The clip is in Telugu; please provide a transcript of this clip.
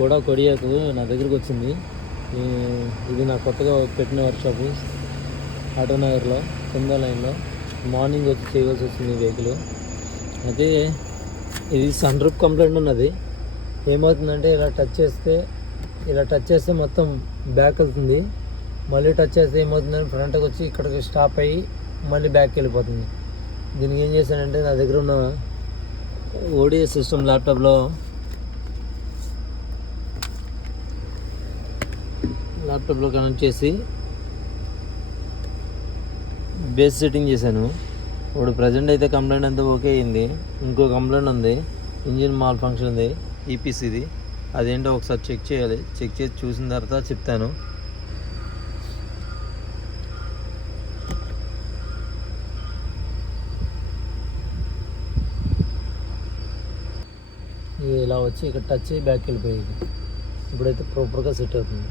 కూడా కొడియాకు నా దగ్గరికి వచ్చింది. ఇది నా కొత్తగా పెట్టిన వర్క్షాపు ఆటోనగర్లో కింద లైన్లో. మార్నింగ్ వచ్చి చేయవలసి వచ్చింది వెహికల్. అయితే ఇది సన్ రూఫ్ కంప్లైంట్ ఉన్నది. ఏమవుతుందంటే ఇలా టచ్ చేస్తే మొత్తం బ్యాక్ వెళ్తుంది. మళ్ళీ టచ్ చేస్తే ఏమవుతుందంటే ఫ్రంట్కి వచ్చి ఇక్కడికి స్టాప్ అయ్యి మళ్ళీ బ్యాక్కి వెళ్ళిపోతుంది. దీనికి ఏం చేశానంటే నా దగ్గర ఉన్న ఓడిఎస్ సిస్టమ్ ల్యాప్టాప్లో కనెక్ట్ చేసి బేస్ సెట్టింగ్ చేశాను. ఇప్పుడు ప్రజెంట్ అయితే కంప్లైంట్ అంతా ఓకే అయింది. ఇంకో కంప్లైంట్ ఉంది, ఇంజిన్ మాల్ ఫంక్షన్ ఉంది, ఈపీసీది. అదేంటో ఒకసారి చెక్ చేయాలి. చెక్ చేసి చూసిన తర్వాత చెప్తాను. ఇలా వచ్చి ఇక్కడ టచ్ అయ్యి బ్యాక్ వెళ్ళిపోయేది. ఇప్పుడైతే ప్రాపర్గా సెట్ అవుతుంది.